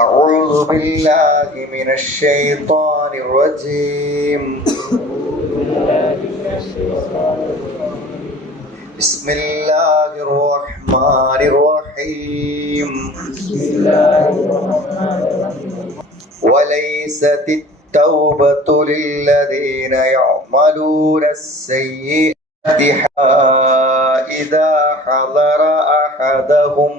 أعوذ بالله من الشيطان الرجيم. بسم الله الرحمن الرحيم. وليست التوبة للذين يعملون السيئات إذا حضر أحدهم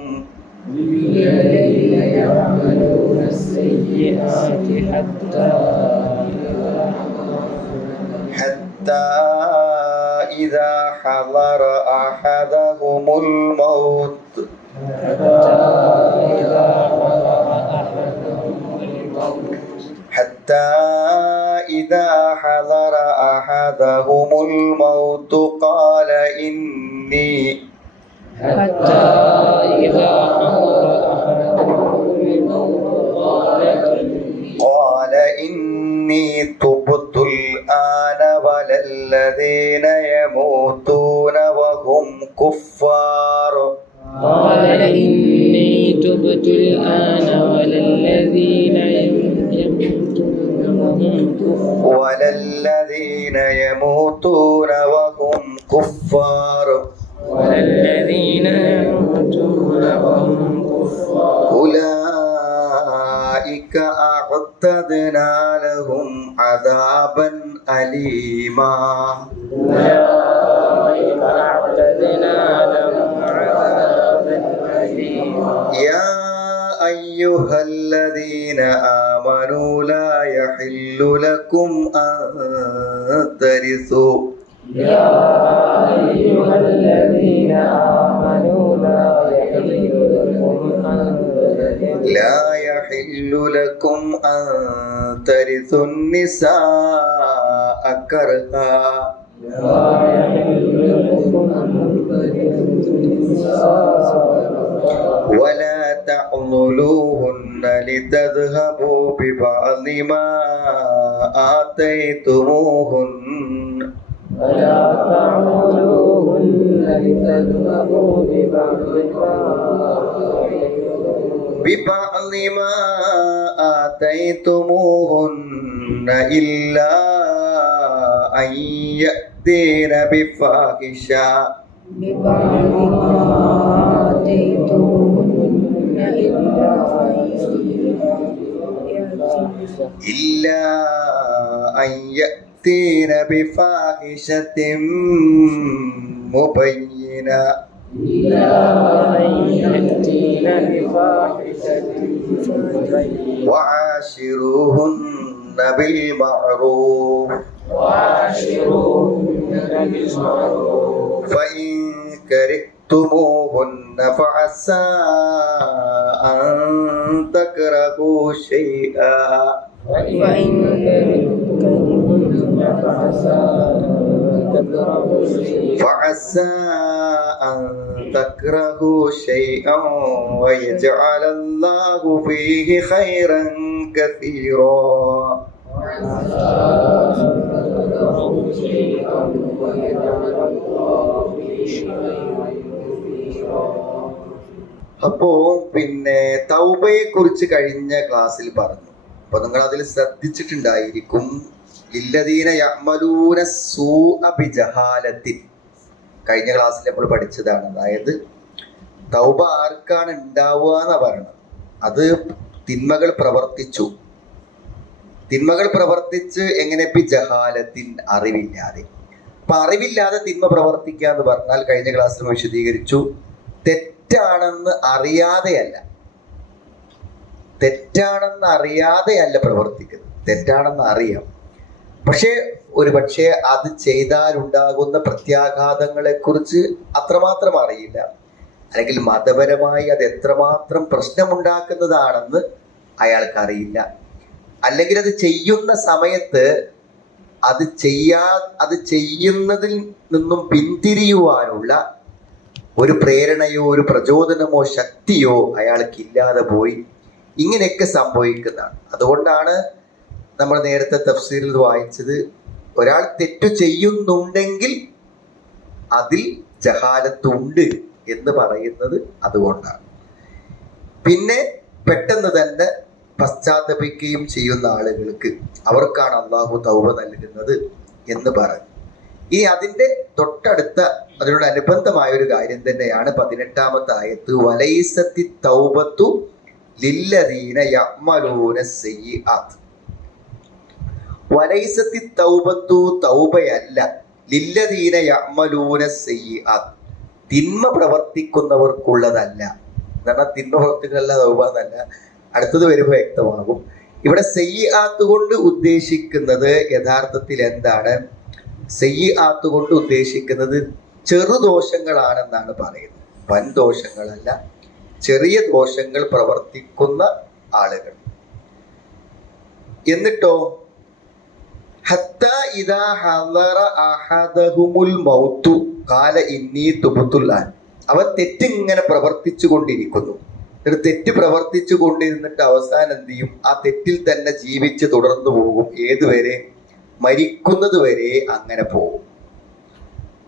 حتى إذا حضر أحدهم الموت قال إني تبت الآن ولا الذين يموتون وهم كفار. أولئك أعتدنا لهم عذابا أليما. يا أيها الذين آمنوا لا يحل لكم أن ترثوا النساء كرها ولا تعضلوهن لتذهبوا ببعض ما آتيتموهن إلا أن يأتين بفاحشة مبينة وعاشروهن بالمعروف فإن كرهتموهن فعسى أن تكرهوا شيئا ويجعل الله فيه خيرا كثيرا. അപ്പോ തൗബയെ കുറിച്ച് കഴിഞ്ഞ ക്ലാസ്സിൽ പറഞ്ഞു. അപ്പൊ നിങ്ങൾ അതിൽ ശ്രദ്ധിച്ചിട്ടുണ്ടായിരിക്കും. ലില്ലദീന യഅ്മലൂന സൂഅ ബിജഹാലത്തിൻ കഴിഞ്ഞ ക്ലാസ്സിൽ നമ്മൾ പഠിച്ചതാണ്. അതായത് തൗബ ആർക്കാണ് ഉണ്ടാവുക എന്നാ പറയണത്. അത് തിന്മകൾ പ്രവർത്തിച്ച് എങ്ങനെ ബിജഹാലത്തിൻ അറിവില്ലാതെ. അപ്പൊ അറിവില്ലാതെ തിന്മ പ്രവർത്തിക്കുക എന്ന് പറഞ്ഞാൽ കഴിഞ്ഞ ക്ലാസ്സിൽ വിശദീകരിച്ചു, തെറ്റാണെന്ന് അറിയാതെയല്ല പ്രവർത്തിക്കുന്നത്. തെറ്റാണെന്ന് അറിയാം, പക്ഷേ പക്ഷേ അത് ചെയ്താലുണ്ടാകുന്ന പ്രത്യാഘാതങ്ങളെ കുറിച്ച് അത്രമാത്രം അറിയില്ല, അല്ലെങ്കിൽ മതപരമായി അത് എത്രമാത്രം പ്രശ്നമുണ്ടാക്കുന്നതാണെന്ന് അയാൾക്ക് അറിയില്ല, അല്ലെങ്കിൽ അത് ചെയ്യുന്ന സമയത്ത് അത് ചെയ്യുന്നതിൽ നിന്നും പിന്തിരിയുവാനുള്ള ഒരു പ്രേരണയോ ഒരു പ്രചോദനമോ ശക്തിയോ അയാൾക്ക് ഇല്ലാതെ പോയി. ഇങ്ങനെയൊക്കെ സംഭവിക്കുന്നതാണ്. അതുകൊണ്ടാണ് നമ്മൾ നേരത്തെ തഫ്സീറിൽ വായിച്ചത്, ഒരാൾ തെറ്റു ചെയ്യുന്നുണ്ടെങ്കിൽ അതിൽ ജഹാലത്തുണ്ട് എന്ന് പറയുന്നത് അതുകൊണ്ടാണ്. പിന്നെ പെട്ടെന്ന് തന്നെ പശ്ചാത്തപിക്കുകയും ചെയ്യുന്ന ആളുകൾക്ക് അവർക്കാണ് അള്ളാഹു തൗബ നൽകുന്നത് എന്ന് പറഞ്ഞു. ഇനി അതിൻ്റെ തൊട്ടടുത്ത അതിനോടനുബന്ധമായ ഒരു കാര്യം തന്നെയാണ് 18-ാമത്തെ ആയത്ത്, വലൈസത്തി തൗബത്തു ലില്ലദീന യഅ്മലൂന സയ്യിആത്ത്. വലൈസത്തി തൗബത്തു, തൗബയല്ല, ലില്ലദീന യഅ്മലൂന സയ്യിആത്ത്, തിന്മ പ്രവർത്തിക്കുന്നവർക്കുള്ളതല്ല. എന്താണ് തിന്മ പ്രവർത്തിക്കുന്നതല്ല തൗബ എന്നല്ല, അടുത്തത് വരുമ്പോൾ വ്യക്തമാകും. ഇവിടെ സയ്യിആത്ത് കൊണ്ട് ഉദ്ദേശിക്കുന്നത് യഥാർത്ഥത്തിൽ എന്താണ്? സയ്യിആത്ത് കൊണ്ട് ഉദ്ദേശിക്കുന്നത് ചെറുദോഷങ്ങളാണെന്നാണ് പറയുന്നത്. വൻ ദോഷങ്ങളല്ല, ചെറിയ ദോഷങ്ങൾ പ്രവർത്തിക്കുന്ന ആളുകൾ. എന്നിട്ടോ ഹത്താ ഇദാ ഹദറ അഹദഹുമുൽ മൗതു ഖാല ഇന്നി തുബ്തുൽ ആൻ. അവൻ തെറ്റിങ്ങനെ പ്രവർത്തിച്ചു കൊണ്ടിരിക്കുന്നു. ഒരു തെറ്റ് പ്രവർത്തിച്ചു കൊണ്ടിരുന്നിട്ട് അവസാനം എന്ത് ചെയ്യും? ആ തെറ്റിൽ തന്നെ ജീവിച്ച് തുടർന്നു പോകും. ഏതുവരെ? മരിക്കുന്നത് വരെ അങ്ങനെ പോകും.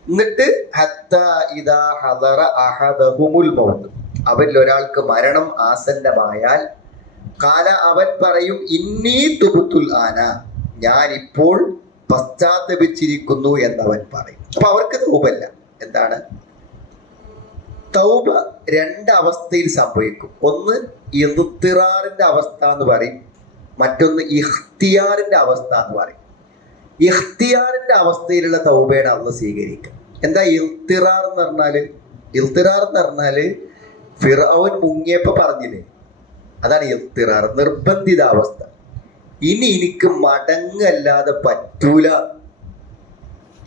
എന്നിട്ട് ഹത്താ ഇദാ ഹദറ അഹദഹുമുൽ മൗത്, അവരിൽ ഒരാൾക്ക് മരണം ആസന്നമായാൽ ഖാല, അവൻ പറയും ഇന്നി തുബ്തുൽ ആന, ഞാനിപ്പോൾ പശ്ചാത്തപിച്ചിരിക്കുന്നു എന്നവൻ പറയും. അപ്പൊ അവർക്ക് തൗബല്ല. എന്താണ് തൗബ? രണ്ടവസ്ഥയിൽ സംഭവിക്കും. ഒന്ന് ഇഖ്തിറാറിന്റെ അവസ്ഥ എന്ന് പറയും, മറ്റൊന്ന് ഇഖ്തിയാറിന്റെ അവസ്ഥ എന്ന് പറയും. ഇഖ്തിയാറിന്റെ അവസ്ഥയിലുള്ള തൗബയാണ് അള്ളാഹ് സ്വീകരിക്കുക. എന്താ ഇഖ്തിറാർ എന്ന് പറഞ്ഞാല്? ഇഖ്തിറാർ എന്ന് പറഞ്ഞാല് ഫിർഔൻ മുങ്ങിയപ്പോ പറഞ്ഞില്ലേ, അതാണ് ഇഖ്തിറാർ, നിർബന്ധിതാവസ്ഥ. ഇനി എനിക്ക് മടങ്ങല്ലാതെ പറ്റൂല,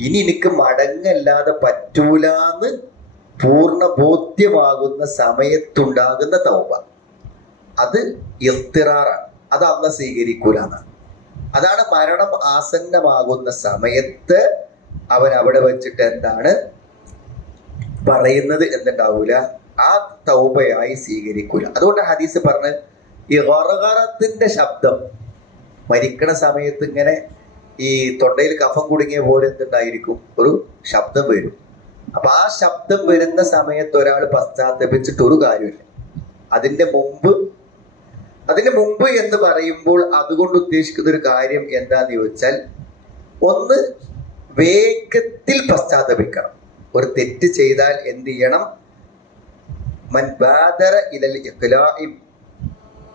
ഇനി എനിക്ക് മടങ്ങല്ലാതെ പറ്റൂലെന്ന് പൂർണ്ണ ബോധ്യമാകുന്ന സമയത്തുണ്ടാകുന്ന തൗബ, അത് ഇഖ്തിറാറാണ്. അത് അള്ളാഹ് സ്വീകരിക്കൂല എന്നാണ്. അതാണ് മരണം ആസന്നമാകുന്ന സമയത്ത് അവൻ അവിടെ വെച്ചിട്ട് എന്താണ് പറയുന്നത് എന്നുണ്ടാവൂല, ആ തൗബയായി സ്വീകരിക്കൂല. അതുകൊണ്ട് ഹദീസ് പറഞ്ഞ് ഈ ഗർഗറത്തിന്റെ ശബ്ദം മരിക്കണ സമയത്ത് ഇങ്ങനെ ഈ തൊണ്ടയിൽ കഫം കുടുങ്ങിയ പോലെ എന്തുണ്ടായിരിക്കും? ഒരു ശബ്ദം വരും. അപ്പൊ ആ ശബ്ദം വരുന്ന സമയത്ത് ഒരാൾ പശ്ചാത്തപിച്ചിട്ട് ഒരു കാര്യമില്ല. അതിന്റെ മുമ്പ് എന്ന് പറയുമ്പോൾ അതുകൊണ്ട് ഉദ്ദേശിക്കുന്ന ഒരു കാര്യം എന്താന്ന് ചോദിച്ചാൽ, ഒന്ന് വേഗത്തിൽ പശ്ചാത്തപിക്കണം. ഒരു തെറ്റ് ചെയ്താൽ എന്ത് ചെയ്യണം? മൻ ബാദറ ഇലൽ ഇഖ്ലാഇ,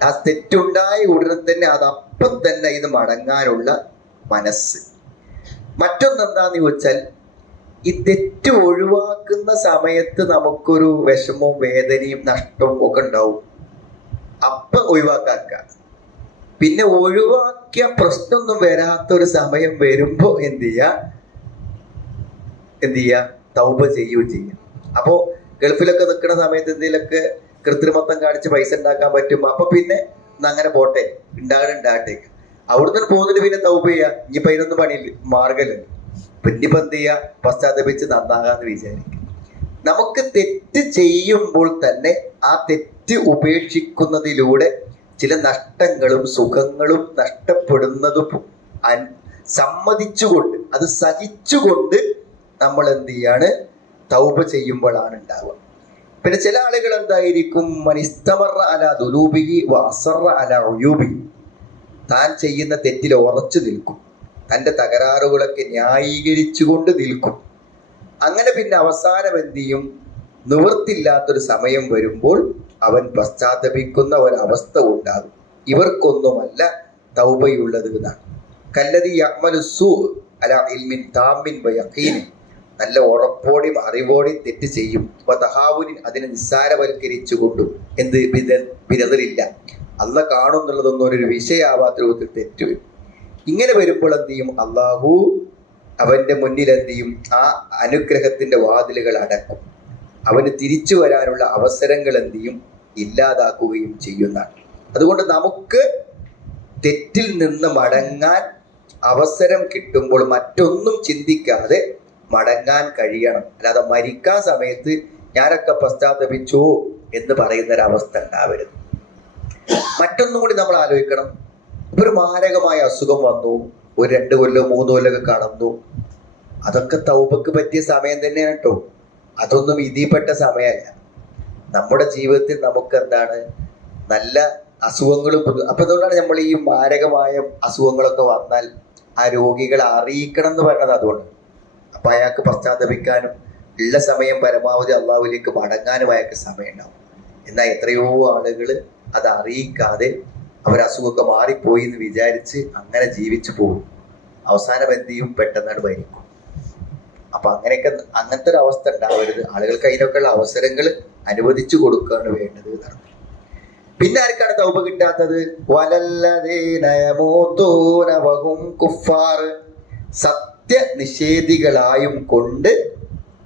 ആ തെറ്റുണ്ടായ ഉടനെ തന്നെ അതപ്പം തന്നെ ഇത് മടങ്ങാനുള്ള മനസ്സ്. മറ്റൊന്നെന്താന്ന് ചോദിച്ചാൽ, ഈ തെറ്റ് ഒഴിവാക്കുന്ന സമയത്ത് നമുക്കൊരു വിഷമവും വേദനയും നഷ്ടവും ഒക്കെ ഉണ്ടാവും. അപ്പം ഒഴിവാക്കാക്ക. പിന്നെ ഒഴിവാക്കിയ പ്രശ്നമൊന്നും വരാത്തൊരു സമയം വരുമ്പോ എന്ത് ചെയ്യാ? തൗബ ചെയ്യുകയും ചെയ്യാം. അപ്പോ ഗൾഫിലൊക്കെ നിൽക്കുന്ന സമയത്ത് എന്തെങ്കിലുമൊക്കെ കൃത്രിമത്വം കാണിച്ച് പൈസ ഉണ്ടാക്കാൻ പറ്റും. അപ്പൊ പിന്നെ അങ്ങനെ പോട്ടെ, ഉണ്ടാകട്ടെ. അവിടുന്ന് പോകുന്നതിന് പിന്നെ തൗബ ചെയ്യാ. ഇനിയിപ്പോ അതിനൊന്നും പണിയില്ല, മാർഗമല്ല. പിന്നിപ്പോ എന്ത് ചെയ്യാ? പശ്ചാത്തപിച്ച് നന്നാകാന്ന് വിചാരിക്കും. നമുക്ക് തെറ്റ് ചെയ്യുമ്പോൾ തന്നെ ആ തെറ്റ് ഉപേക്ഷിക്കുന്നതിലൂടെ ചില നഷ്ടങ്ങളും സുഖങ്ങളും നഷ്ടപ്പെടുന്നതും സമ്മതിച്ചുകൊണ്ട്, അത് സഹിച്ചുകൊണ്ട് നമ്മൾ എന്ത് ചെയ്യാണ്? തൗബ ചെയ്യുമ്പോഴാണ് ഉണ്ടാവുക. പിന്നെ ചില ആളുകൾ എന്തായിരിക്കും? മനിസ്തമറ അല ദുലൂബിഹി വഅസറ അല ഉയൂബിഹി, താൻ ചെയ്യുന്ന തെറ്റിൽ ഉറച്ചു നിൽക്കും, തൻ്റെ തകരാറുകളൊക്കെ ന്യായീകരിച്ചുകൊണ്ട് നിൽക്കും. അങ്ങനെ പിന്നെ അവസാനം എന്ത് ചെയ്യും? നിവൃത്തില്ലാത്തൊരു സമയം വരുമ്പോൾ അവൻ പശ്ചാത്തപിക്കുന്ന ഒരവസ്ഥ ഉണ്ടാകും. ഇവർക്കൊന്നുമല്ല തൗബയുള്ളത് എന്നാണ്. കല്ലദി യഅ്മലു സൂ അലാ ഇൽമിൻ താമിൻ വയഖീൻ, നല്ല ഉറപ്പോടെയും അറിവോടെയും തെറ്റ് ചെയ്യും. തഹാവുനിൻ, അതിനെ നിസ്സാരവൽക്കരിച്ചുകൊണ്ടും എന്ത് വിരതലില്ല, അള്ളാഹ് കാണുന്നുള്ളതൊന്നും ഒരു വിഷയാവാത്ത രൂപത്തിൽ തെറ്റ് വരും. ഇങ്ങനെ വരുമ്പോൾ എന്ത് ചെയ്യും? അള്ളാഹു അവന്റെ മുന്നിൽ എന്ത് ചെയ്യും? ആ അനുഗ്രഹത്തിന്റെ വാതിലുകൾ അടക്കും. അവന് തിരിച്ചു വരാനുള്ള അവസരങ്ങൾ എന്ത് ചെയ്യും? ഇല്ലാതാക്കുകയും ചെയ്യുന്നതാണ്. അതുകൊണ്ട് നമുക്ക് തെറ്റിൽ നിന്ന് മടങ്ങാൻ അവസരം കിട്ടുമ്പോൾ മറ്റൊന്നും ചിന്തിക്കാതെ മടങ്ങാൻ കഴിയണം. അല്ലാതെ മരിക്കാൻ സമയത്ത് ഞാനൊക്കെ പശ്ചാത്തപിച്ചു എന്ന് പറയുന്നൊരവസ്ഥ ഉണ്ടാവരുത്. മറ്റൊന്നും കൂടി നമ്മൾ ആലോചിക്കണം. ഒരു മാരകമായ അസുഖം വന്നു, ഒരു 2 കൊല്ലം 3 കൊല്ലമൊക്കെ കടന്നു, അതൊക്കെ തൗബക്ക് പറ്റിയ സമയം തന്നെയാണ് കേട്ടോ. അതൊന്നും വിധിപ്പെട്ട സമയമല്ല. നമ്മുടെ ജീവിതത്തിൽ നമുക്ക് എന്താണ്? നല്ല അസുഖങ്ങളും അപ്പൊ അതുകൊണ്ടാണ് നമ്മൾ ഈ മാരകമായ അസുഖങ്ങളൊക്കെ വന്നാൽ ആ രോഗികളെ അറിയിക്കണം എന്ന് പറയുന്നത് അതുകൊണ്ട്. അപ്പൊ അയാൾക്ക് പശ്ചാത്തപിക്കാനും ഉള്ള സമയം പരമാവധി അള്ളാഹുവിലേക്ക് മടങ്ങാനും അയാൾക്ക് സമയം ഉണ്ടാവും. എന്നാൽ എത്രയോ ആളുകൾ അത് അറിയിക്കാതെ അവരസുഖമൊക്കെ മാറിപ്പോയി എന്ന് വിചാരിച്ച് അങ്ങനെ ജീവിച്ചു പോകും. അവസാനം എന്ത് ചെയ്യും? പെട്ടെന്നാണ് മരിക്കും. അപ്പൊ അങ്ങനത്തെ ഒരു അവസ്ഥ ഉണ്ടാവരുത്. ആളുകൾക്ക് അതിനൊക്കെയുള്ള അവസരങ്ങൾ അനുവദിച്ചു കൊടുക്കുകയാണ് വേണ്ടത് എന്നാണ്. പിന്നെ ആർക്കാണ് തൗബ കിട്ടാത്തത്? വലല്ലദീന യമൂതൂന വഹും കുഫാർ, സത്യനിഷേധികളായും കൊണ്ട്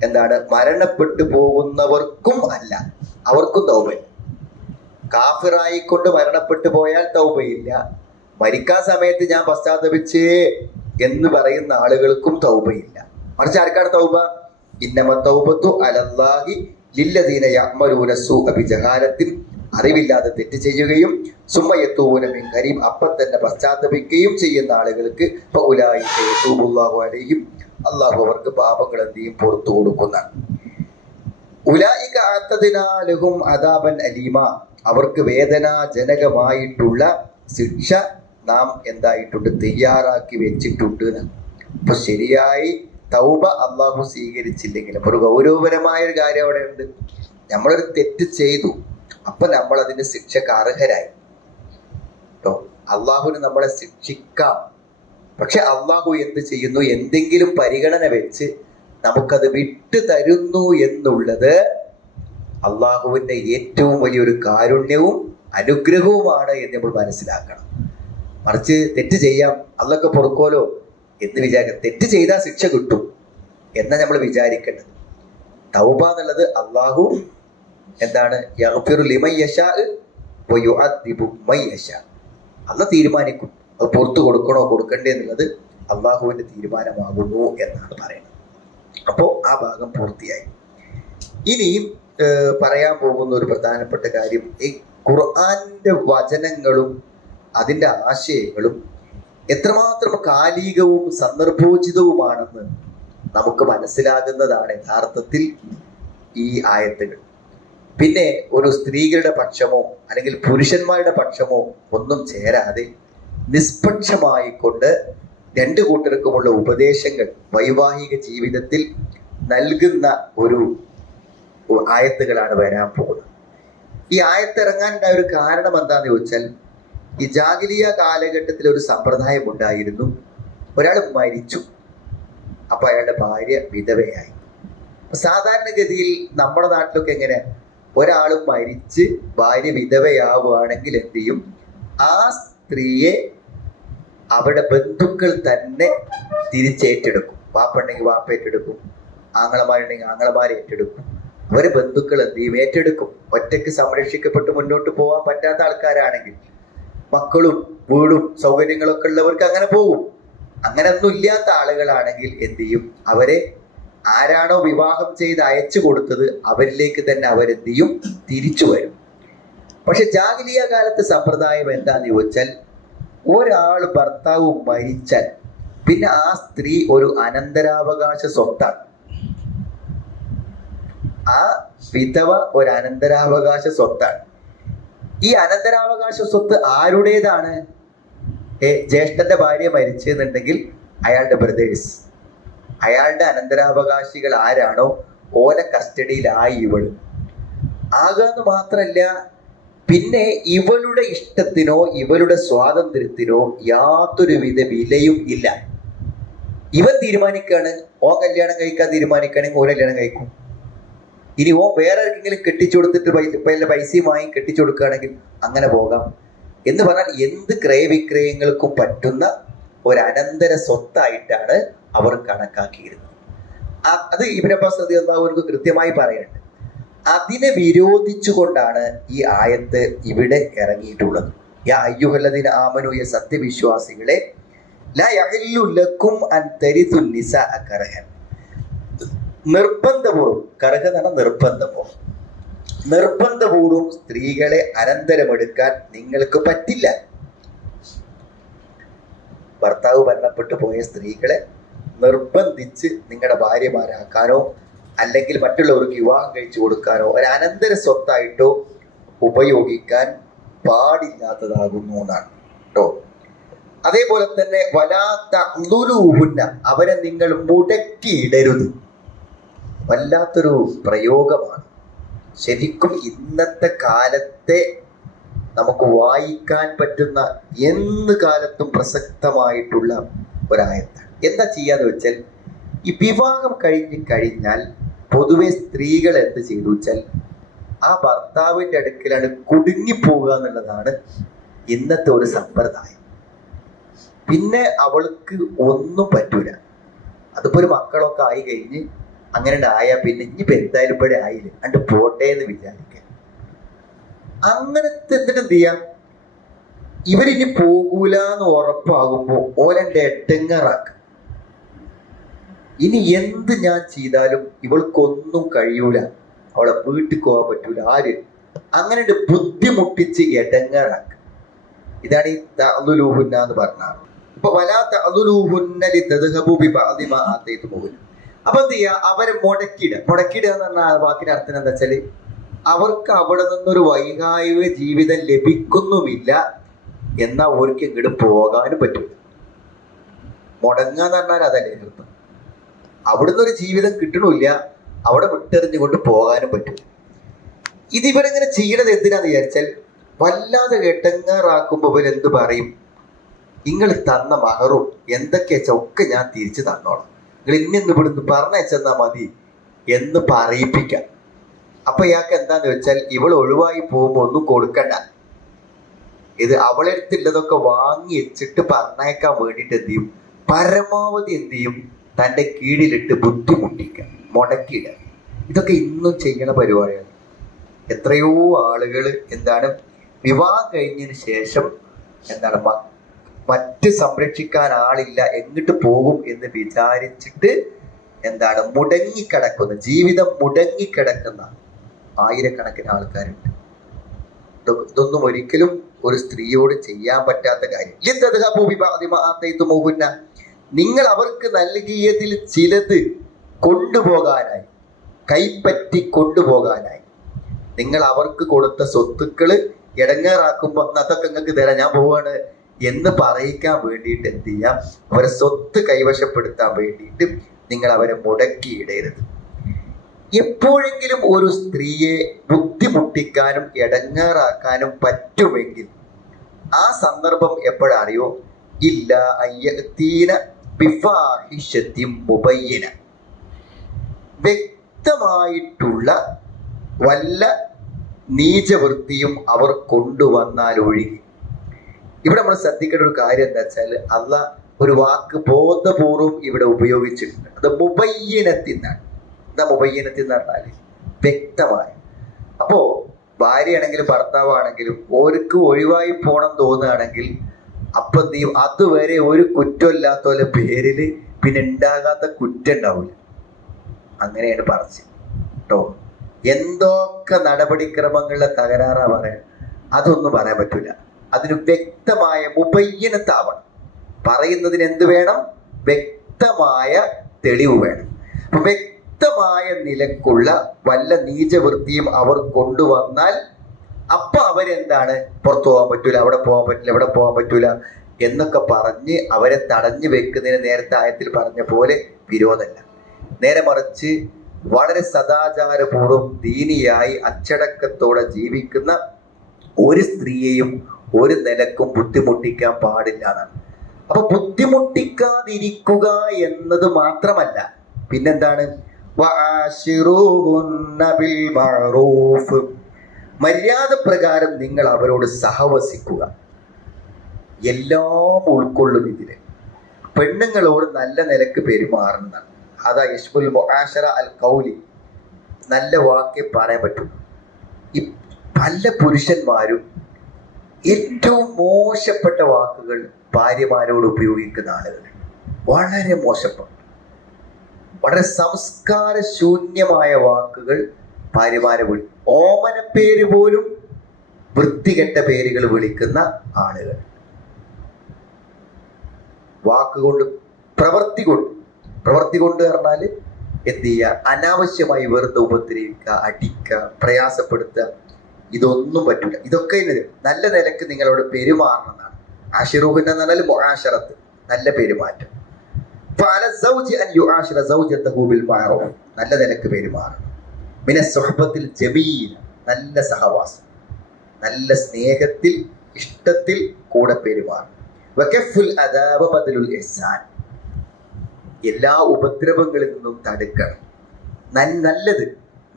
എന്താണ് മരണപ്പെട്ടു പോകുന്നവർക്കും അല്ല, അവർക്കും തൗബയില്ല. കാഫിറായിക്കൊണ്ട് മരണപ്പെട്ടു പോയാൽ തൗബയില്ല. മരിക്കാൻ സമയത്ത് ഞാൻ പശ്ചാത്തപിച്ചേ എന്ന് പറയുന്ന ആളുകൾക്കും തൗബയില്ല. മറിച്ച് ആർക്കാണ് തൗബ? ഇന്നമ തൗബത്തു അലല്ലാഹി ലില്ലദീന യഅമലൂന സൂഅ ബിജഹാലത്തിൻ, അറിവില്ലാതെ തെറ്റ് ചെയ്യുകയും സുമ്മയത്തൂന മിൻ ഖരീബ്, അപ്പം തന്നെ പശ്ചാത്തപിക്കുകയും ചെയ്യുന്ന ആളുകൾക്ക് ഫഉലൈക യതൂബുല്ലാഹു അലൈഹിം, അല്ലാഹു അവർക്ക് പാപങ്ങൾ എന്തെയും പുറത്തു കൊടുക്കുന്നതാണ്. ഉലൈക അഅതദ്നാ ലഹും അദാബൻ അലീമ, അവർക്ക് വേദനാജനകമായിട്ടുള്ള ശിക്ഷ നാം എന്തായിട്ടുണ്ട്? തയ്യാറാക്കി വെച്ചിട്ടുണ്ട്. അപ്പൊ ശരിയായി തൗബ അള്ളാഹു സ്വീകരിച്ചില്ലെങ്കിൽ, അപ്പൊ ഒരു ഗൗരവപരമായ ഒരു കാര്യം അവിടെ ഉണ്ട്. നമ്മളൊരു തെറ്റ് ചെയ്തു, അപ്പൊ നമ്മൾ അതിന്റെ ശിക്ഷക്ക് അർഹരായി കേട്ടോ. അള്ളാഹുവിന് നമ്മളെ ശിക്ഷിക്കാം. പക്ഷെ അള്ളാഹു എന്ത് ചെയ്യുന്നു? എന്തെങ്കിലും പരിഗണന വെച്ച് നമുക്കത് വിട്ടു തരുന്നു എന്നുള്ളത് അള്ളാഹുവിന്റെ ഏറ്റവും വലിയൊരു കാരുണ്യവും അനുഗ്രഹവുമാണ് എന്ന് നമ്മൾ മനസ്സിലാക്കണം. മറിച്ച് തെറ്റ് ചെയ്യാം, അള്ളൊക്കെ പൊറുക്കോലോ എന്ന് വിചാരിക്കാം. തെറ്റ് ചെയ്താൽ ശിക്ഷ കിട്ടും എന്നാ നമ്മൾ വിചാരിക്കേണ്ടത്. തൗബ എന്നുള്ളത് അള്ളാഹു എന്താണ്? യഗ്ഫിറു ലിമൻ യശാ വ യുഅദ്ദിബു മൻ യശാ, അള്ളാഹ് തീരുമാനിക്കും അത് പുറത്തു കൊടുക്കണോ കൊടുക്കണ്ടേ എന്നുള്ളത് അള്ളാഹുവിന്റെ തീരുമാനമാകുന്നു എന്നാണ് പറയുന്നത്. അപ്പോൾ ആ ഭാഗം പൂർത്തിയായി. ഇനിയും പറയാൻ പോകുന്ന ഒരു പ്രധാനപ്പെട്ട കാര്യം, ഈ ഖുർആന്റെ വചനങ്ങളും അതിൻ്റെ ആശയങ്ങളും എത്രമാത്രം കാലികവും സന്ദർഭോചിതവുമാണെന്ന് നമുക്ക് മനസ്സിലാകുന്നതാണ് യഥാർത്ഥത്തിൽ ഈ ആയത്തുകൾ. പിന്നെ ഒരു സ്ത്രീകളുടെ പക്ഷമോ അല്ലെങ്കിൽ പുരുഷന്മാരുടെ പക്ഷമോ ഒന്നും ചേരാതെ നിഷ്പക്ഷമായിക്കൊണ്ട് രണ്ടു കൂട്ടർക്കുമുള്ള ഉപദേശങ്ങൾ വൈവാഹിക ജീവിതത്തിൽ നൽകുന്ന ഒരു ആയത്തുകളാണ് വരാൻ പോകുന്നത്. ഈ ആയത്ത് ഇറങ്ങാനുണ്ടായ ഒരു കാരണം എന്താണെന്ന് ചോദിച്ചാൽ, ഈ ജാഹിലിയ കാലഘട്ടത്തിൽ ഒരു സമ്പ്രദായം ഉണ്ടായിരുന്നു. ഒരാൾ മരിച്ചു, അപ്പൊ അയാളുടെ ഭാര്യ വിധവയായി. സാധാരണഗതിയിൽ നമ്മുടെ നാട്ടിലൊക്കെ എങ്ങനെ, ഒരാൾ മരിച്ച് ഭാര്യ വിധവയാവുകയാണെങ്കിൽ എന്ത് ചെയ്യും? ആ സ്ത്രീയെ അവരുടെ ബന്ധുക്കൾ തന്നെ തിരിച്ചേറ്റെടുക്കും. വാപ്പുണ്ടെങ്കിൽ വാപ്പ ഏറ്റെടുക്കും, ആങ്ങളമാരുണ്ടെങ്കിൽ ആങ്ങളമാരെ ഏറ്റെടുക്കും. അവരെ ബന്ധുക്കൾ എന്ത് ചെയ്യും? ഏറ്റെടുക്കും. ഒറ്റയ്ക്ക് സംരക്ഷിക്കപ്പെട്ട് മുന്നോട്ട് പോകാൻ പറ്റാത്ത ആൾക്കാരാണെങ്കിൽ മക്കളും വീടും സൗകര്യങ്ങളൊക്കെ ഉള്ളവർക്ക് അങ്ങനെ പോകും. അങ്ങനെ ഒന്നും ഇല്ലാത്ത ആളുകളാണെങ്കിൽ എന്ത് ചെയ്യും? അവരെ ആരാണോ വിവാഹം ചെയ്ത് അയച്ചു കൊടുത്തത് അവരിലേക്ക് തന്നെ അവരെന്ത് ചെയ്യും? തിരിച്ചു വരും. പക്ഷെ ജാഹിലിയ കാലത്തെ സമ്പ്രദായം എന്താന്ന് ചോദിച്ചാൽ, ഒരാൾ ഭർത്താവ് മരിച്ചാൽ പിന്നെ ആ സ്ത്രീ ഒരു അനന്തരാവകാശ സ്വത്താണ്. ആ വിധവ ഒരു അനന്തരാവകാശ സ്വത്താണ്. ഈ അനന്തരാവകാശ സ്വത്ത് ആരുടേതാണ്? ജ്യേഷ്ഠന്റെ ഭാര്യ മരിച്ചെന്നുണ്ടെങ്കിൽ അയാളുടെ ബ്രദേഴ്സ്, അയാളുടെ അനന്തരാവകാശികൾ ആരാണോ ഓല കസ്റ്റഡിയിലായി ഇവള് ആകാന്ന് മാത്രല്ല, പിന്നെ ഇവളുടെ ഇഷ്ടത്തിനോ ഇവളുടെ സ്വാതന്ത്ര്യത്തിനോ യാതൊരുവിധ വിലയും ഇല്ല. ഇവൻ തീരുമാനിക്കാണ്, ഓ കല്യാണം കഴിക്കാൻ തീരുമാനിക്കുകയാണെങ്കിൽ ഓ കല്യാണം കഴിക്കും. ഇനി ഓ വേറെ ആർക്കെങ്കിലും കെട്ടിച്ചു കൊടുത്തിട്ട് പൈസയും വാങ്ങി കെട്ടിച്ചു കൊടുക്കുകയാണെങ്കിൽ അങ്ങനെ പോകാം എന്ന് പറഞ്ഞാൽ എന്ത് ക്രയവിക്രയങ്ങൾക്കും പറ്റുന്ന ഒരു അനന്തര സ്വത്തായിട്ടാണ് അവർ കണക്കാക്കിയിരുന്നത്. അത് ഇബ്നു അബ്ബാസ് റളിയല്ലാഹു അൻഹു കൃത്യമായി പറയുന്നുണ്ട്. അതിനെ വിരോധിച്ചുകൊണ്ടാണ് ഈ ആയത്ത് ഇവിടെ ഇറങ്ങിയിട്ടുള്ളത്. യാ അയ്യുഹല്ലദീന ആമനൂ, യ സത്യവിശ്വാസികളെ, ലാ യഹില്ലു ലക്കും അൻ തരിതു നിസാഅ കറഹൻ, നിർബന്ധപൂർവ്വം, കറഹ എന്നാണ് നിർബന്ധപൂർവ്വം, നിർബന്ധപൂർവ്വം സ്ത്രീകളെ അനന്തരമെടുക്കാൻ നിങ്ങൾക്ക് പറ്റില്ല. ഭർത്താവ് മരണപ്പെട്ടു പോയ സ്ത്രീകളെ നിർബന്ധിച്ച് നിങ്ങളുടെ ഭാര്യമാരാക്കാനോ അല്ലെങ്കിൽ മറ്റുള്ളവർക്ക് വിവാഹം കഴിച്ചു കൊടുക്കാനോ ഒരു അനന്തര സ്വത്തായിട്ടോ ഉപയോഗിക്കാൻ പാടില്ലാത്തതാകുന്നു എന്നാണ് കേട്ടോ. അതേപോലെ തന്നെ വലാത്ത ഉദുലൂഹുന്ന, അവരെ നിങ്ങൾ മുടക്കിയിടരുത്. വല്ലാത്തൊരു പ്രയോഗമാണ്. ശരിക്കും ഇന്നത്തെ കാലത്തെ നമുക്ക് വായിക്കാൻ പറ്റുന്ന എന്ത് കാലത്തും പ്രസക്തമായിട്ടുള്ള ഒരായത്താണ്. എന്താ ചെയ്യാന്ന് വെച്ചാൽ, ഈ വിവാഹം കഴിഞ്ഞാൽ പൊതുവെ സ്ത്രീകൾ എന്ത് ചെയ്തു വെച്ചാൽ ആ ഭർത്താവിൻ്റെ അടുക്കലാണ് കുടുങ്ങിപ്പോവുക എന്നുള്ളതാണ് ഇന്നത്തെ ഒരു സമ്പ്രദായം. പിന്നെ അവൾക്ക് ഒന്നും പറ്റൂല. അതിപ്പോ ഒരു മക്കളൊക്കെ ആയി കഴിഞ്ഞ് അങ്ങനെ ആയാൽ പിന്നെ ഇനിയിപ്പോ എന്തായാലും ഇവിടെ ആയില്ല അണ്ട് പോട്ടെ എന്ന് വിചാരിക്കുക. അങ്ങനത്തെ എന്നിട്ട് എന്ത് ചെയ്യാം, ഇവരിനി പോകൂല എന്ന് ഉറപ്പാകുമ്പോ ഓലെന്റെ എട്ടങ്ങാറാക്കുക. ഇനി എന്ത് ഞാൻ ചെയ്താലും ഇവൾക്കൊന്നും കഴിയൂല, അവളെ വീട്ടിൽ പോകാൻ പറ്റൂല, ആര് അങ്ങനെ ബുദ്ധിമുട്ടിച്ച് എടങ്ങാറാക്കുക. ഇതാണ് ഈ തഅ്ദുലൂഹുന്ന എന്ന് പറഞ്ഞാൽ. അപ്പൊ വലാ തഅ്ദുലൂഹുന്ന ലിതദ്ഹബു ബിബഅദി മാ ആതൈതുമുഹുന്ന. അപ്പൊ എന്ത് ചെയ്യുക, അവരെ മുടക്കിടുക എന്ന് പറഞ്ഞാൽ ആ വാക്കിന്റെ അർത്ഥം എന്താ വെച്ചാല് അവർക്ക് അവിടെ നിന്നൊരു വൈകാരിക ജീവിതം ലഭിക്കുന്നുമില്ല, എന്നാൽ അവർക്ക് ഇങ്ങോട്ട് പോകാനും പറ്റില്ല. മുടങ്ങുക എന്ന് പറഞ്ഞാൽ അതല്ലേ അർത്ഥം. അവിടുന്ന് ഒരു ജീവിതം കിട്ടണില്ല, അവിടെ വിട്ടെറിഞ്ഞുകൊണ്ട് പോകാനും പറ്റില്ല. ഇതിവരെങ്ങനെ ചെയ്യണത് എന്തിനാന്ന് വിചാരിച്ചാൽ, വല്ലാതെ എട്ടങ്ങാറാക്കുമ്പോൾ ഇവരെന്ത് പറയും, നിങ്ങൾ തന്ന മഹറും എന്തൊക്കെയാ ഒക്കെ ഞാൻ തിരിച്ചു തന്നോളാം, നിങ്ങൾ ഇന്നിന്ന് ഇവിടുന്ന് പറഞ്ഞയച്ചെന്നാ മതി എന്ന് പറയിപ്പിക്കാം. അപ്പൊ ഇയാൾക്ക് എന്താന്ന് വെച്ചാൽ ഇവൾ ഒഴിവായി പോകുമ്പോൾ ഒന്നും കൊടുക്കണ്ട, ഇത് അവളെടുത്തുള്ളതൊക്കെ വാങ്ങി വെച്ചിട്ട് പറഞ്ഞയക്കാൻ വേണ്ടിയിട്ട് എന്ത് ചെയ്യും, പരമാവധി എന്ത് ചെയ്യും, തൻ്റെ കീഴിലിട്ട് ബുദ്ധിമുട്ടിക്കുക, മുടക്കിയിടുക. ഇതൊക്കെ ഇന്നും ചെയ്യണ പരിപാടിയാണ്. എത്രയോ ആളുകൾ എന്താണ് വിവാഹം കഴിഞ്ഞതിന് ശേഷം എന്താണ് മറ്റ് സംരക്ഷിക്കാൻ ആളില്ല, എങ്ങിട്ട് പോകും എന്ന് വിചാരിച്ചിട്ട് എന്താണ് മുടങ്ങിക്കിടക്കുന്ന ജീവിതം മുടങ്ങിക്കിടക്കുന്ന ആയിരക്കണക്കിന് ആൾക്കാരുണ്ട്. ഇതൊന്നും ഒരിക്കലും ഒരു സ്ത്രീയോട് ചെയ്യാൻ പറ്റാത്ത കാര്യം. നിങ്ങൾ അവർക്ക് നൽകിയതിൽ ചിലത് കൊണ്ടുപോകാനായി, കൈപ്പറ്റി കൊണ്ടുപോകാനായി, നിങ്ങൾ അവർക്ക് കൊടുത്ത സ്വത്തുക്കള് ഇടങ്ങേറാക്കുമ്പോൾ അതൊക്കെ നിങ്ങൾക്ക് തരാം, ഞാൻ പോവാണ് എന്ന് പറയിക്കാൻ വേണ്ടിയിട്ട് എന്ത് ചെയ്യാം, അവരെ സ്വത്ത് കൈവശപ്പെടുത്താൻ വേണ്ടിയിട്ട് നിങ്ങൾ അവരെ മുടക്കിയിടരുത്. എപ്പോഴെങ്കിലും ഒരു സ്ത്രീയെ ബുദ്ധിമുട്ടിക്കാനും ഇടങ്ങാറാക്കാനും പറ്റുമെങ്കിൽ ആ സന്ദർഭം എപ്പോഴറിയോ, ഇല്ല അയ്യതീന ബിഫാഹിശത്തിൻ മുബയ്യന, വ്യക്തമായിട്ടുള്ള വല്ല നീചവൃത്തിയും അവർ കൊണ്ടുവന്നാൽ ഒഴികെ. ഇവിടെ നമ്മൾ ശ്രദ്ധിക്കേണ്ട ഒരു കാര്യം എന്താ വെച്ചാൽ, അള്ളാഹ് ഒരു വാക്ക് ബോധപൂർവം ഇവിടെ ഉപയോഗിച്ചിട്ടുണ്ട്. അത് മുബയ്യനത്തിന്നാണ്. എന്താ മുബയ്യനത്തിൽ എന്ന് പറഞ്ഞാൽ വ്യക്തമായ. അപ്പോ ഭാര്യയാണെങ്കിലും ഭർത്താവാണെങ്കിലും ഓർക്ക് ഒഴിവായി പോണം തോന്നുകയാണെങ്കിൽ അപ്പൊ എന്ത് ചെയ്യും, അതുവരെ ഒരു കുറ്റമില്ലാത്ത പോലെ പേരിൽ പിന്നെ ഉണ്ടാകാത്ത കുറ്റം ഉണ്ടാവില്ല. അങ്ങനെയാണ് പറഞ്ഞത് കേട്ടോ. എന്തൊക്കെ നടപടിക്രമങ്ങളിലെ തകരാറാ പറയാൻ, അതൊന്നും പറയാൻ പറ്റൂല. അതിന് വ്യക്തമായ മുബയ്യനത്താവണം. പറയുന്നതിന് എന്ത് വേണം, വ്യക്തമായ തെളിവ് വേണം. അപ്പൊ വ്യക്തമായ നിലക്കുള്ള വല്ല നീചവൃത്തിയും അവർ കൊണ്ടുവന്നാൽ അപ്പൊ അവരെന്താണ്, പുറത്തു പോകാൻ പറ്റൂല, അവിടെ പോകാൻ പറ്റില്ല, ഇവിടെ പോകാൻ പറ്റൂല എന്നൊക്കെ പറഞ്ഞ് അവരെ തടഞ്ഞു വെക്കുന്നതിന് നേരത്തെ ആയത്തിൽ പറഞ്ഞ പോലെ വിരോധമല്ല. നേരെ മറിച്ച് വളരെ സദാചാരപൂർവ്വം ദീനിയായി അച്ചടക്കത്തോടെ ജീവിക്കുന്ന ഒരു സ്ത്രീയെയും ഒരു നിലക്കും ബുദ്ധിമുട്ടിക്കാൻ പാടില്ല എന്നാണ്. അപ്പൊ ബുദ്ധിമുട്ടിക്കാതിരിക്കുക എന്നത് മാത്രമല്ല, പിന്നെന്താണ്, മര്യാദ പ്രകാരം നിങ്ങൾ അവരോട് സഹവസിക്കുക. എല്ലാം ഉൾക്കൊള്ളും ഇതില്. പെണ്ണുങ്ങളോട് നല്ല നിലക്ക് പെരുമാറുന്നതാണ്. അതാ യശ്മുൽ മുആശറ അൽ ഖൗലി, നല്ല വാക്കേ പറയാൻ പറ്റും. ഈ പല പുരുഷന്മാരും ഏറ്റവും മോശപ്പെട്ട വാക്കുകൾ ഭാര്യമാരോട് ഉപയോഗിക്കുന്ന ആളുകൾ, വളരെ മോശപ്പെട്ട, വളരെ സംസ്കാര ശൂന്യമായ വാക്കുകൾ ഭാര്യമാരെ ഓമന പേര് പോലും വൃത്തികെട്ട പേരുകൾ വിളിക്കുന്ന ആളുകൾ. വാക്കുകൊണ്ട് പ്രവൃത്തി കൊണ്ട് പറഞ്ഞാല് എന്ത് ചെയ്യുക, അനാവശ്യമായി വെറുതെ ഉപദ്രവിക്കുക, അടിക്കുക, പ്രയാസപ്പെടുത്തുക, ഇതൊന്നും പറ്റൂല. ഇതൊക്കെ നല്ല നിലക്ക് നിങ്ങളോട് പെരുമാറണം എന്നാണ്. ആശിറൂഹിൻ എന്ന് പറഞ്ഞാൽ മുആശറത്ത്, നല്ല പെരുമാറ്റം. നല്ല നിലക്ക് പെരുമാറണം. മിന സുഹബത്തിൽ ജമീൽ, നല്ല സഹവാസം, നല്ല സ്നേഹത്തിൽ ഇഷ്ടത്തിൽ കൂടെ പെരുമാറണം. വകഫുൽ അദാബ ബദലുൽ ഇഹ്സാൻ, എല്ലാ ഉപദ്രവങ്ങളിൽ നിന്നും തടുക്കണം, നല്ലത്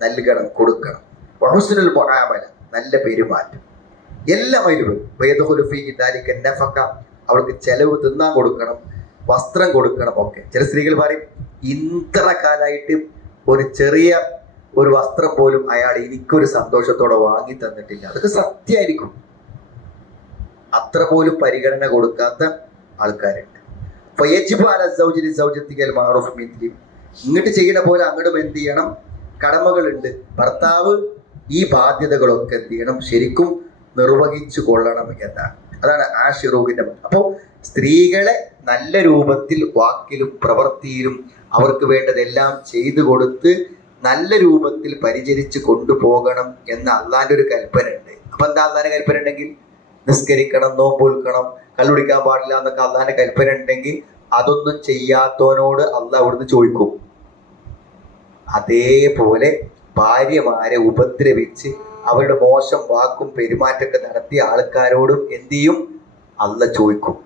നൽകണം, കൊടുക്കണം. വഹുസ്നുൽ മുആമല, നല്ല പെരുമാറ്റം, എല്ലാം അതിലും വയദ്ഖുലു ഫീഹി ദാലിക നഫഖ, അവർക്ക് ചെലവ് തിന്നാൻ കൊടുക്കണം, വസ്ത്രം കൊടുക്കണം ഒക്കെ. ചില സ്ത്രീകൾ പറയും, ഇത്ര കാലമായിട്ട് ഒരു ചെറിയ ഒരു വസ്ത്രം പോലും അയാൾ എനിക്കൊരു സന്തോഷത്തോടെ വാങ്ങി തന്നിട്ടില്ല. അതൊക്കെ സത്യമായിരിക്കും. അത്ര പോലും പരിഗണന കൊടുക്കാത്ത ആൾക്കാരുണ്ട്. ഇങ്ങോട്ട് ചെയ്യണ പോലെ അങ്ങോട്ടും എന്ത് ചെയ്യണം, കടമകളുണ്ട്. ഭർത്താവ് ഈ ബാധ്യതകളൊക്കെ എന്ത് ചെയ്യണം, ശരിക്കും നിർവഹിച്ചു കൊള്ളണം എന്നാണ്. അതാണ് ആശിറൂഹിന്റെ. അപ്പോൾ സ്ത്രീകളെ നല്ല രൂപത്തിൽ വാക്കിലും പ്രവൃത്തിയിലും അവർക്ക് വേണ്ടതെല്ലാം ചെയ്തു കൊടുത്ത് നല്ല രൂപത്തിൽ പരിചരിച്ച് കൊണ്ടുപോകണം എന്ന അള്ളാന്റെ ഒരു കൽപ്പന ഉണ്ട്. അപ്പൊ എന്താ അള്ളാന്റെ കൽപ്പന ഉണ്ടെങ്കിൽ, നിസ്കരിക്കണം, നോമ്പൊൽക്കണം, കള്ളുടിക്കാൻ പാടില്ല എന്നൊക്കെ അള്ളാന്റെ കൽപ്പന ഉണ്ടെങ്കിൽ അതൊന്നും ചെയ്യാത്തവനോട് അള്ളാഹ് അവിടുന്ന് ചോദിക്കും. അതേപോലെ ഭാര്യമാരെ ഉപദ്രവിച്ച് അവരുടെ മോശം വാക്കും പെരുമാറ്റമൊക്കെ നടത്തിയ ആൾക്കാരോടും എന്ത് ചെയ്യും, അള്ളാഹ് ചോദിക്കും.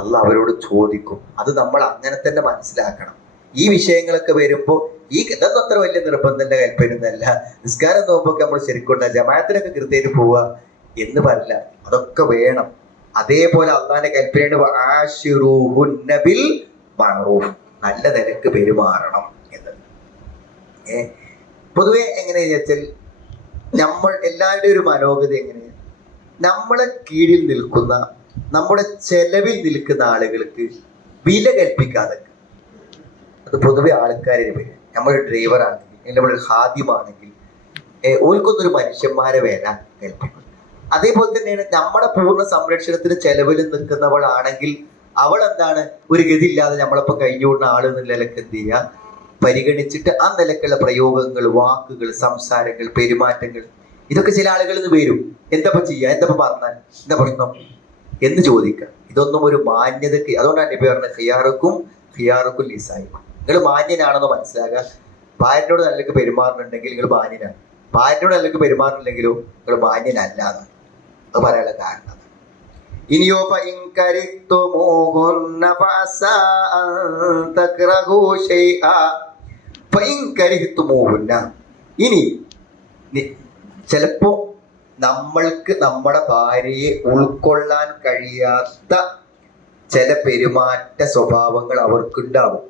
അള്ളാഹ് അവരോട് ചോദിക്കും. അത് നമ്മൾ അങ്ങനെ തന്നെ മനസ്സിലാക്കണം. ഈ വിഷയങ്ങളൊക്കെ വരുമ്പോൾ ഇതൊന്നും അത്ര വലിയ നിർബന്ധന്റെ കൽപ്പനയൊന്നുമല്ല. നിസ്കാരം നോമ്പൊക്കെ നമ്മൾ ശരിക്കും ജമാഅത്തിനൊക്കെ കൃത്യമായിട്ട് പോവുക എന്ന് പറയില്ല, അതൊക്കെ വേണം. അതേപോലെ അള്ളാന്റെ കൽപ്പനയാണ് ആശിറൂഹുന്ന ബിൽ മഅറൂഫ്, നല്ല നിലക്ക് പെരുമാറണം എന്നത്. പൊതുവെ എങ്ങനെയാ വെച്ചാൽ നമ്മൾ എല്ലാവരുടെയും ഒരു മനോഗതി എങ്ങനെയാണ്, നമ്മളെ കീഴിൽ നിൽക്കുന്ന, നമ്മുടെ ചെലവിൽ നിൽക്കുന്ന ആളുകൾക്ക് വില കൽപ്പിക്കാതെ. അത് പൊതുവെ ആൾക്കാരുടെ പേര്. നമ്മൾ ഡ്രൈവർ ആണെങ്കിൽ, നമ്മൾ ഹാദ്യമാണെങ്കിൽ ഓൽക്കൊന്നൊരു മനുഷ്യന്മാരെ വില കൽപ്പിക്കും. അതേപോലെ തന്നെയാണ് നമ്മുടെ പൂർണ്ണ സംരക്ഷണത്തിന് ചെലവിൽ നിൽക്കുന്നവളാണെങ്കിൽ അവൾ എന്താണ്, ഒരു ഗതിയില്ലാതെ നമ്മളപ്പോൾ കഴിഞ്ഞുകൊണ്ട ആള് എന്നുള്ള നിലക്ക് എന്ത് ചെയ്യുക, പരിഗണിച്ചിട്ട് ആ നിലക്കുള്ള പ്രയോഗങ്ങൾ, വാക്കുകൾ, സംസാരങ്ങൾ, പെരുമാറ്റങ്ങൾ, ഇതൊക്കെ ചില ആളുകളിൽ നിന്ന് വരും. എന്തപ്പോ ചെയ്യുക, എന്തപ്പോ പറഞ്ഞാൽ എന്താ പ്രശ്നം എന്ന് ചോദിക്കുക. ഇതൊന്നും ഒരു മാന്യതക്ക്. അതുകൊണ്ടാണ് നബി പറഞ്ഞത് ഖിയാറുക്കും ലിസായിക്കും. നിങ്ങൾ മാന്യനാണെന്ന് മനസ്സിലാക്കുക. ഭാര്യനോട് നല്ലക്ക് പെരുമാറുന്നുണ്ടെങ്കിൽ നിങ്ങൾ മാന്യനാണ്, ഭാര്യനോട് നല്ലക്ക് പെരുമാറുന്നില്ലെങ്കിലോ നിങ്ങൾ മാന്യനല്ലാതാണ്. അത് പറയാനുള്ള കാരണം. ഇനിയോ ഇനി ചിലപ്പോ നമ്മൾക്ക് നമ്മുടെ ഭാര്യയെ ഉൾക്കൊള്ളാൻ കഴിയാത്ത ചില പെരുമാറ്റ സ്വഭാവങ്ങൾ അവർക്കുണ്ടാവും.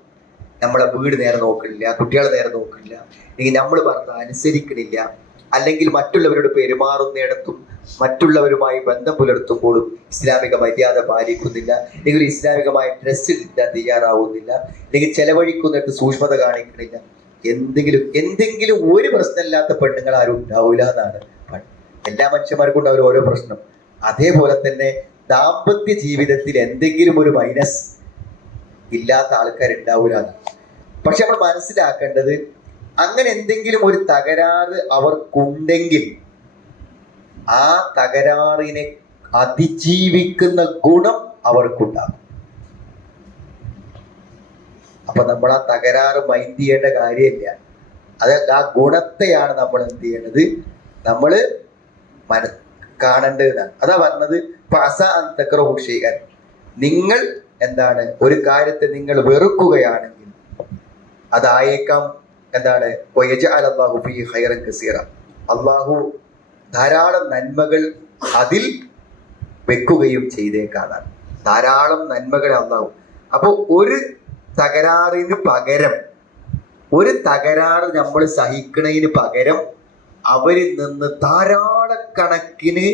നമ്മളെ വീട് നേരെ നോക്കണില്ല, കുട്ടികളെ നേരെ നോക്കണില്ല, അല്ലെങ്കിൽ നമ്മൾ പറഞ്ഞത് അനുസരിക്കണില്ല, അല്ലെങ്കിൽ മറ്റുള്ളവരോട് പെരുമാറുന്നിടത്തും മറ്റുള്ളവരുമായി ബന്ധം പുലർത്തുമ്പോഴും ഇസ്ലാമിക മര്യാദ പാലിക്കുന്നില്ല, അല്ലെങ്കിൽ ഇസ്ലാമികമായ ഡ്രസ്സ് ഇടാൻ തയ്യാറാവുന്നില്ല, അല്ലെങ്കിൽ ചെലവഴിക്കുന്നിടത്ത് സൂക്ഷ്മത കാണിക്കണില്ല. എന്തെങ്കിലും ഒരു പ്രശ്നമില്ലാത്ത പെണ്ണുങ്ങൾ ആരും ഉണ്ടാവില്ല എന്നാണ്. എല്ലാ മനുഷ്യന്മാർക്കും ഉണ്ടാവും ഓരോ പ്രശ്നം. അതേപോലെ തന്നെ ദാമ്പത്യ ജീവിതത്തിൽ എന്തെങ്കിലും ഒരു മൈനസ് ഇല്ലാത്ത ആൾക്കാരുണ്ടാവില്ല. പക്ഷെ നമ്മൾ മനസ്സിലാക്കേണ്ടത്, അങ്ങനെ എന്തെങ്കിലും ഒരു തകരാറ് അവർക്കുണ്ടെങ്കിൽ ആ തകരാറിനെ അതിജീവിക്കുന്ന ഗുണം അവർക്കുണ്ടാകും. അപ്പൊ നമ്മൾ ആ തകരാറ് മൈൻഡ് ചെയ്യേണ്ട കാര്യമില്ല. അത് ആ ഗുണത്തെയാണ് നമ്മൾ എന്ത് ചെയ്യണത്, നമ്മൾ കാണേണ്ടതാണ്. അതാ പറഞ്ഞത്, നിങ്ങൾ എന്താണ് ഒരു കാര്യത്തെ നിങ്ങൾ വെറുക്കുകയാണെങ്കിൽ അതായേക്കാം എന്താണ്, അള്ളാഹു ധാരാളം നന്മകൾ അതിൽ വെക്കുകയും ചെയ്തേക്കാതാണ്. ധാരാളം നന്മകൾ അള്ളാഹു. അപ്പൊ ഒരു തകരാറിന് പകരം, ഒരു തകരാറ് നമ്മൾ സഹിക്കുന്നതിന് പകരം അവരിൽ നിന്ന് ധാരാളക്കണക്കിന്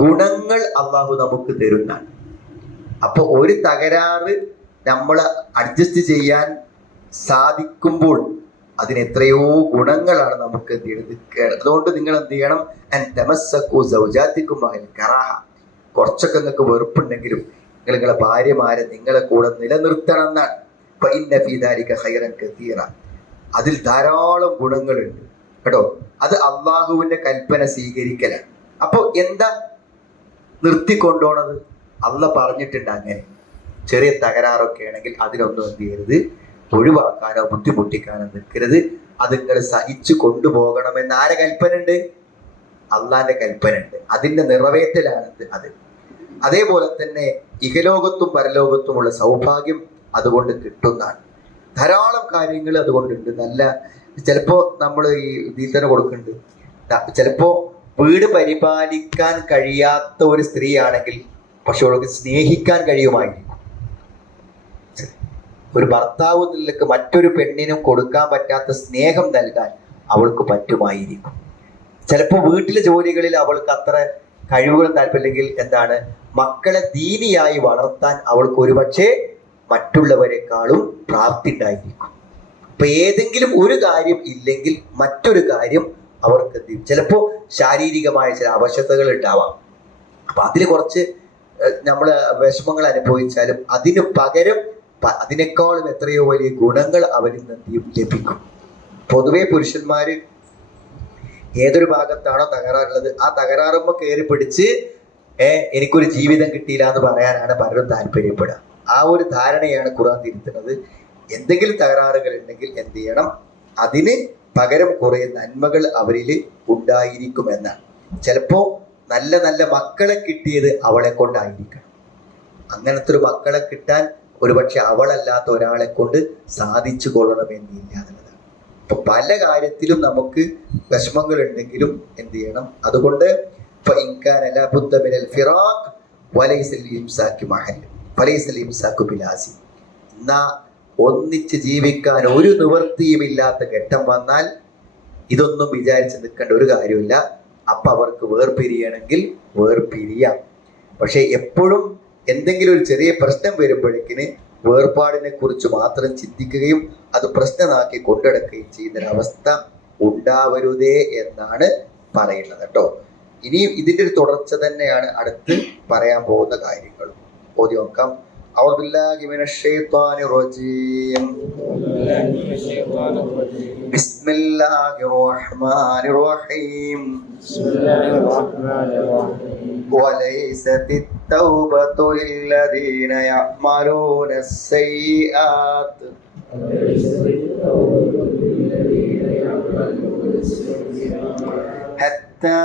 ഗുണങ്ങൾ അള്ളാഹു നമുക്ക് തരുന്നതാണ്. അപ്പൊ ഒരു തകരാറ് നമ്മൾ അഡ്ജസ്റ്റ് ചെയ്യാൻ സാധിക്കുമ്പോൾ അതിന് എത്രയോ ഗുണങ്ങളാണ് നമുക്ക് എന്ത് ചെയ്യുന്നത്. അതുകൊണ്ട് നിങ്ങൾ എന്ത് ചെയ്യണം, കുറച്ചൊക്കെ നിങ്ങൾക്ക് വെറുപ്പുണ്ടെങ്കിലും നിങ്ങൾ നിങ്ങളെ ഭാര്യമാരെ നിങ്ങളെ കൂടെ നിലനിർത്തണം എന്നാണ്. അതിൽ ധാരാളം ഗുണങ്ങളുണ്ട്. കേട്ടോ. അത് അള്ളാഹുവിന്റെ കൽപ്പന സ്വീകരിക്കലാണ്. അപ്പൊ എന്താ നിർത്തിക്കൊണ്ടോണത്? അള്ള പറഞ്ഞിട്ടുണ്ട് അങ്ങനെ. ചെറിയ തകരാറൊക്കെ ആണെങ്കിൽ അതിനൊന്നും എന്ത് ചെയ്യരുത്, ഒഴിവാക്കാനോ ബുദ്ധിമുട്ടിക്കാനോ നിൽക്കരുത്. അത് നിങ്ങൾ സഹിച്ചു കൊണ്ടുപോകണമെന്ന് ആരെ കൽപ്പന ഉണ്ട്? അള്ളാന്റെ കൽപ്പന ഉണ്ട്. അതിന്റെ നിറവേറ്റലാണ് അത്. അതേപോലെ തന്നെ ഇഹലോകത്തും പരലോകത്തുമുള്ള സൗഭാഗ്യം അതുകൊണ്ട് കിട്ടുന്നതാണ്. ധാരാളം കാര്യങ്ങൾ അതുകൊണ്ടുണ്ട്. നല്ല ചിലപ്പോ നമ്മൾ ഈ ഇതിൽ തന്നെ കൊടുക്കുന്നുണ്ട്. ചിലപ്പോ വീട് പരിപാലിക്കാൻ കഴിയാത്ത ഒരു സ്ത്രീ ആണെങ്കിൽ പക്ഷെ അവൾക്ക് സ്നേഹിക്കാൻ കഴിയുമായിരിക്കും. ഒരു ഭർത്താവ് നിലക്ക് മറ്റൊരു പെണ്ണിനും കൊടുക്കാൻ പറ്റാത്ത സ്നേഹം നൽകാൻ അവൾക്ക് പറ്റുമായിരിക്കും. ചിലപ്പോൾ വീട്ടിലെ ജോലികളിൽ അവൾക്ക് അത്ര കഴിവുകളും താല്പര്യമില്ലെങ്കിൽ എന്താണ്, മക്കളെ ദീനിയായി വളർത്താൻ അവൾക്ക് ഒരുപക്ഷെ മറ്റുള്ളവരെക്കാളും പ്രാപ്തി ഉണ്ടായിരിക്കും. അപ്പൊ ഏതെങ്കിലും ഒരു കാര്യം ഇല്ലെങ്കിൽ മറ്റൊരു കാര്യം അവർക്ക് എന്ത് ചെയ്യും, ചിലപ്പോൾ ശാരീരികമായ ചില അവശതകൾ ഉണ്ടാവാം. അപ്പൊ അതിൽ കുറച്ച് നമ്മൾ വിഷമങ്ങൾ അനുഭവിച്ചാലും അതിന് പകരം അതിനേക്കാളും എത്രയോ വലിയ ഗുണങ്ങൾ അവരിൽ നിന്ന് ലഭിക്കും. പൊതുവെ പുരുഷന്മാര് ഏതൊരു ഭാഗത്താണോ തകരാറുള്ളത് ആ തകരാറുമ്പോ കയറി പിടിച്ച് എനിക്കൊരു ജീവിതം കിട്ടിയില്ല എന്ന് പറയാനാണ് പലരും താല്പര്യപ്പെടുക. ആ ഒരു ധാരണയാണ് ഖുർആൻ തിരുത്തുന്നത്. എന്തെങ്കിലും തകരാറുകൾ ഉണ്ടെങ്കിൽ എന്ത് ചെയ്യണം, അതിന് പകരം കുറെ നന്മകൾ അവരിൽ ഉണ്ടായിരിക്കുമെന്നാണ്. ചിലപ്പോ നല്ല നല്ല മക്കളെ കിട്ടിയത് അവളെ കൊണ്ടായിരിക്കണം. അങ്ങനത്തെ ഒരു മക്കളെ കിട്ടാൻ ഒരുപക്ഷെ അവളല്ലാത്ത ഒരാളെ കൊണ്ട് സാധിച്ചു കൊള്ളണമെന്നില്ല എന്നുള്ളതാണ്. അപ്പൊ പല കാര്യത്തിലും നമുക്ക് വിഷമങ്ങൾ ഉണ്ടെങ്കിലും എന്ത് ചെയ്യണം, അതുകൊണ്ട് എന്നാ ഒന്നിച്ച് ജീവിക്കാൻ ഒരു നിവൃത്തിയുമില്ലാത്ത ഘട്ടം വന്നാൽ ഇതൊന്നും വിചാരിച്ച് നിൽക്കേണ്ട ഒരു കാര്യമില്ല. അപ്പൊ അവർക്ക് വേർപിരിയണമെങ്കിൽ വേർപിരിയാം. പക്ഷെ എപ്പോഴും എന്തെങ്കിലും ഒരു ചെറിയ പ്രശ്നം വരുമ്പോഴേക്കിന് വേർപാടിനെ കുറിച്ച് മാത്രം ചിന്തിക്കുകയും അത് പ്രശ്നമാക്കി കൊണ്ടുനടക്കുകയും ചെയ്യുന്നൊരവസ്ഥ ഉണ്ടാവരുതേ എന്നാണ് പറയുന്നത് കേട്ടോ. ഇനിയും ഇതിന്റെ ഒരു തുടർച്ച തന്നെയാണ് അടുത്ത് പറയാൻ പോകുന്ന കാര്യങ്ങൾ. ഓതി നോക്കാം. أعوذ بالله من الشيطان الرجيم. بسم الله الرحمن الرحيم. وليست التوبة للذين يعملون السيئات حتى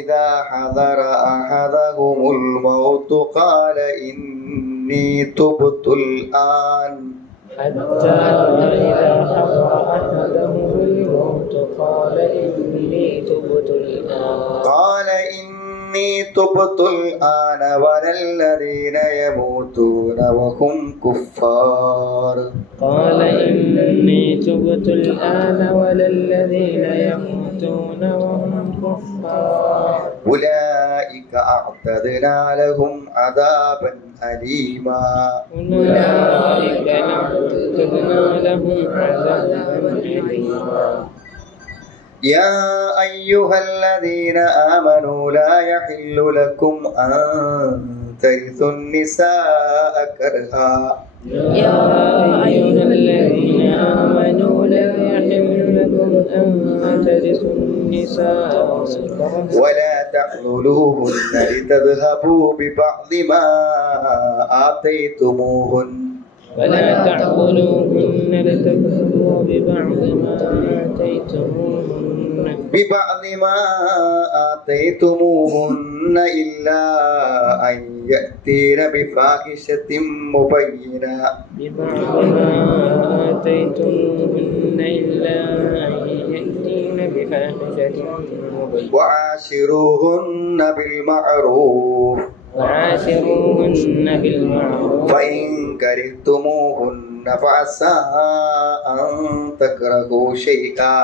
إذا حضر أحدهم الموت قال إني تبت الآن حتى إذا حضر أحدهم الموت قال إني تبت الآن ولا الذين يموتون وهم كفار. قال إني تبت الآن ولا الذين يموتون وهم كفار. أولئك أعتدنا لهم عذابا أليما. أولئك أعتدنا لهم عذابا أليما. يا أيها الذين آمنوا لا يحل لكم أن ترثوا النساء كرها. يا أيها الذين آمنوا لا يحل لكم أن ترثوا النساء ولا تعضلوهن لتذهبوا ببعض ما آتيتموهن ولا تعضلوهن لتذهبوا ببعض ما آتيتموهن إلا أن يأتين بفاحشة مبينة. وعاشروهن بالمعروف فإن كرهتموهن فعسى أن تكرهوا شيئا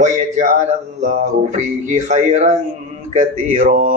ويجعل الله فيه خيرا كثيرا.